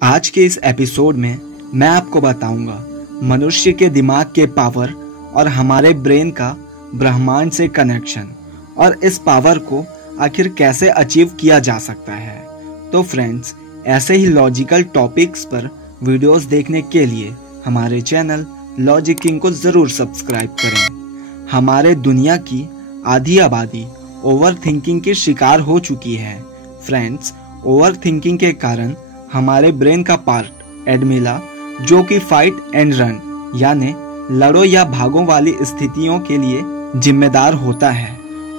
आज के इस एपिसोड में मैं आपको बताऊंगा मनुष्य के दिमाग के पावर और हमारे ब्रेन का ब्रह्मांड से कनेक्शन और इस पावर को आखिर कैसे अचीव किया जा सकता है। तो फ्रेंड्स, ऐसे ही लॉजिकल टॉपिक्स पर वीडियोस देखने के लिए हमारे चैनल लॉजिक किंग को ज़रूर सब्सक्राइब करें। हमारे दुनिया की आधी आबादी ओवर थिंकिंग की शिकार हो चुकी है। फ्रेंड्स, ओवर थिंकिंग के कारण हमारे ब्रेन का पार्ट एडमिला, जो कि फाइट एंड रन यानी लड़ो या भागो वाली स्थितियों के लिए जिम्मेदार होता है,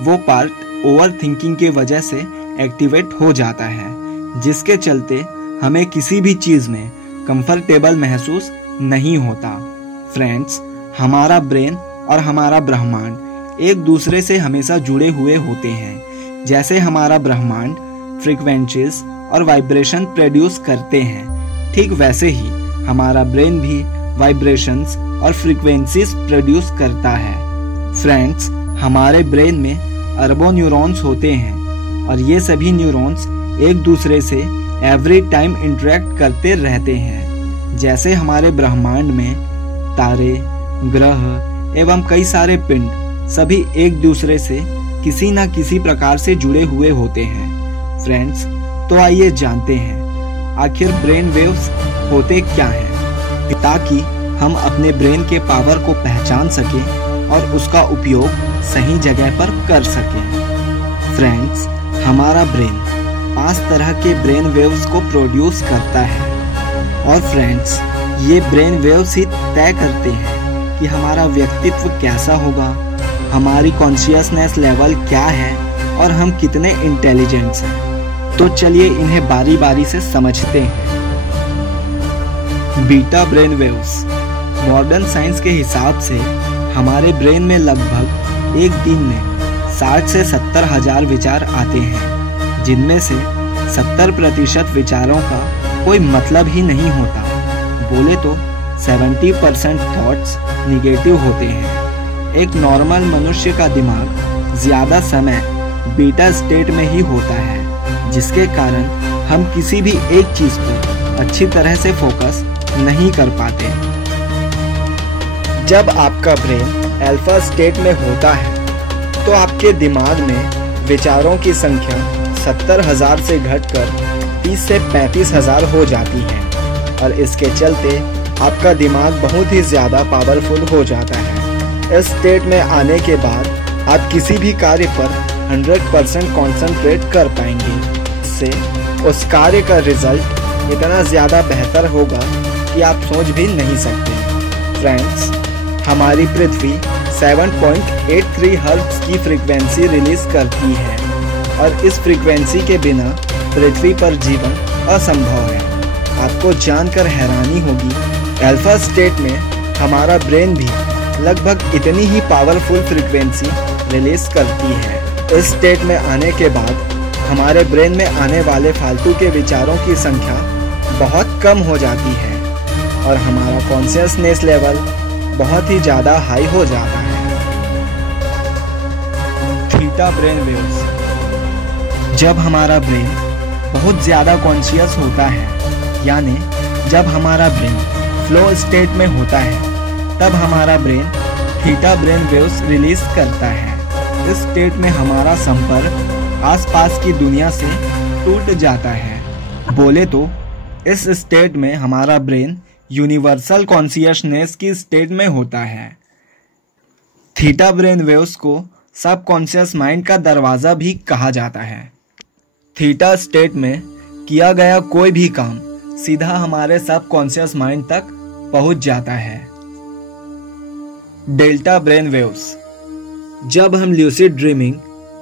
वो पार्ट ओवर थिंकिंग की वजह से एक्टिवेट हो जाता है, जिसके चलते हमें किसी भी चीज़ में कंफर्टेबल महसूस नहीं होता। फ्रेंड्स, हमारा ब्रेन और हमारा ब्रह्मांड एक दूसरे से हमेशा जुड़े हुए होते हैं। जैसे हमारा ब्रह्मांड फ्रीक्वेंसीज और वाइब्रेशन प्रोड्यूस करते हैं, ठीक वैसे ही हमारा ब्रेन भी वाइब्रेशंस और फ्रीक्वेंसीज प्रोड्यूस करता है। फ्रेंड्स, हमारे ब्रेन में अरबों न्यूरॉन्स होते हैं और ये सभी न्यूरॉन्स एक दूसरे से एवरी टाइम इंटरेक्ट करते रहते हैं। जैसे हमारे ब्रह्मांड में तारे, ग्रह एवं कई सारे पिंड सभी एक दूसरे से किसी न किसी प्रकार से जुड़े हुए होते हैं। फ्रेंड्स, तो आइए जानते हैं आखिर ब्रेन वेव्स होते क्या हैं, ताकि हम अपने ब्रेन के पावर को पहचान सकें और उसका उपयोग सही जगह पर कर सकें। फ्रेंड्स, हमारा ब्रेन 5 तरह के ब्रेन वेव्स को प्रोड्यूस करता है और फ्रेंड्स, ये ब्रेन वेव्स ही तय करते हैं कि हमारा व्यक्तित्व कैसा होगा, हमारी कॉन्शियसनेस लेवल क्या है और हम कितने इंटेलिजेंट हैं। तो चलिए इन्हें बारी बारी से समझते हैं। Beta brain waves. Modern science के हिसाब से हमारे ब्रेन में लगभग एक दिन में 60 से 70 हजार विचार आते हैं, जिनमें से 70% विचारों का कोई मतलब ही नहीं होता। बोले तो 70% थॉट्स निगेटिव होते हैं। एक नॉर्मल मनुष्य का दिमाग ज़्यादा समय बीटा स्टेट में ही होता है, जिसके कारण हम किसी भी एक चीज़ पर अच्छी तरह से फोकस नहीं कर पाते। जब आपका ब्रेन अल्फा स्टेट में होता है तो आपके दिमाग में विचारों की संख्या 70,000 से घटकर 30 से 35,000 हो जाती है और इसके चलते आपका दिमाग बहुत ही ज़्यादा पावरफुल हो जाता है। इस स्टेट में आने के बाद आप किसी भी कार्य पर 100% कॉन्सेंट्रेट कर पाएंगे। इससे उस कार्य का रिजल्ट इतना ज़्यादा बेहतर होगा कि आप सोच भी नहीं सकते। फ्रेंड्स, हमारी पृथ्वी 7.83 हर्ट्ज की फ्रीक्वेंसी रिलीज करती है और इस फ्रीक्वेंसी के बिना पृथ्वी पर जीवन असंभव है। आपको जानकर हैरानी होगी, अल्फा स्टेट में हमारा ब्रेन भी लगभग इतनी ही पावरफुल फ्रीक्वेंसी रिलीज करती है। इस स्टेट में आने के बाद हमारे ब्रेन में आने वाले फालतू के विचारों की संख्या बहुत कम हो जाती है और हमारा कॉन्शियसनेस लेवल बहुत ही ज़्यादा हाई हो जाता है। Theta brain waves. जब हमारा ब्रेन बहुत ज़्यादा कॉन्शियस होता है, यानी जब हमारा ब्रेन फ्लो स्टेट में होता है, तब हमारा brain theta brain waves release करता है। इस स्टेट में हमारा संपर्क आसपास की दुनिया से टूट जाता है। बोले तो इस स्टेट में हमारा ब्रेन यूनिवर्सल कॉन्शियसनेस की स्टेट में होता है। थीटा ब्रेन वेव्स को सब कॉन्शियस माइंड का दरवाज़ा भी कहा जाता है। थीटा स्टेट में किया गया कोई भी काम सीधा हमारे सब कॉन्शियस माइंड तक पहुंच जाता है। Delta brain waves. जब हम ल्यूसिड ड्रीमिंग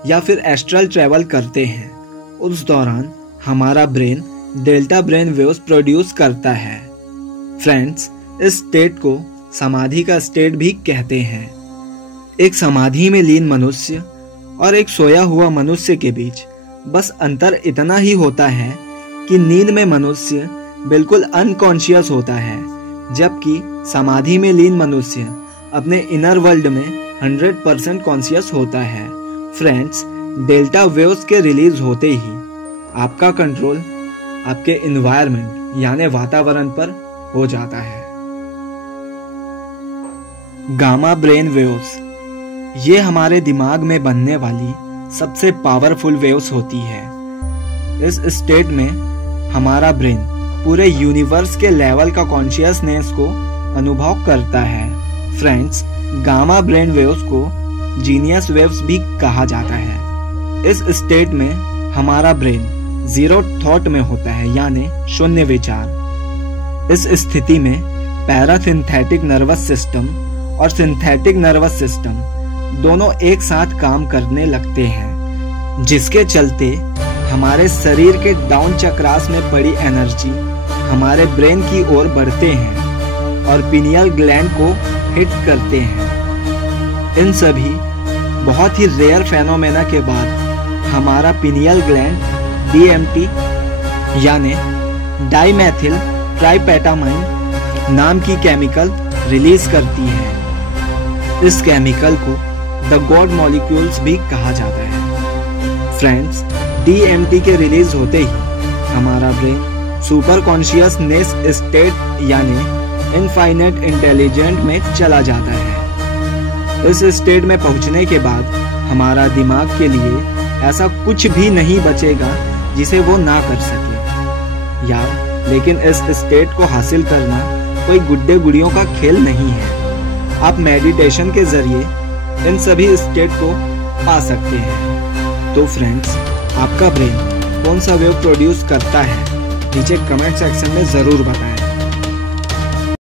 या फिर एस्ट्रल ट्रैवल करते हैं, उस दौरान हमारा brain delta brain waves produce करता है। फ्रेंड्स, इस स्टेट को समाधि का स्टेट भी कहते हैं। एक समाधि में लीन मनुष्य और एक सोया हुआ मनुष्य के बीच बस अंतर इतना ही होता है कि नींद में मनुष्य बिल्कुल अनकॉन्शियस होता है, जबकि समाधि में लीन मनुष्य अपने इनर वर्ल्ड में 100% कॉन्शियस होता है। फ्रेंड्स, डेल्टा वेव्स के रिलीज होते ही आपका कंट्रोल आपके एनवायरनमेंट यानी वातावरण पर हो जाता है। गामा ब्रेन वेव्स, ये हमारे दिमाग में बनने वाली सबसे पावरफुल वेव्स होती है। इस स्टेट में हमारा ब्रेन पूरे यूनिवर्स के लेवल का कॉन्शियसनेस को अनुभव करता है। फ्रेंड्स, गामा ब्रेन वेव्स को जीनियस वेव्स भी कहा जाता है। इस स्टेट में हमारा ब्रेन जीरो थॉट में होता है, यानी शून्य विचार। इस स्थिति में पैरासिम्पैथिक नर्वस सिस्टम और सिंथेटिक नर्वस सिस्टम दोनों एक साथ काम करने लगते हैं, जिसके चलते हमारे शरीर के डाउन चक्रास में पड़ी एनर्जी हमारे ब्रेन की ओर बढ़ते हैं और पिनियल ग्लैंड को हिट करते हैं। इन सभी बहुत ही रेयर फेनोमेना के बाद हमारा पिनियल ग्लैंड DMT यानी डाइमेथिल ट्राइपेटामाइन नाम की केमिकल रिलीज करती है। इस केमिकल को द गॉड मॉलिक्यूल्स भी कहा जाता है। फ्रेंड्स, DMT के रिलीज होते ही हमारा ब्रेन सुपर कॉन्शियसनेस स्टेट यानी इनफाइनाइट इंटेलिजेंट में चला जाता है। इस स्टेट में पहुंचने के बाद हमारा दिमाग के लिए ऐसा कुछ भी नहीं बचेगा जिसे वो ना कर सके। यार, लेकिन इस स्टेट को हासिल करना कोई गुड्डे गुड़ियों का खेल नहीं है। आप मेडिटेशन के जरिए इन सभी स्टेट को पा सकते हैं। तो फ्रेंड्स, आपका ब्रेन कौन सा वेव प्रोड्यूस करता है, नीचे कमेंट सेक्शन में ज़रूर बताएं।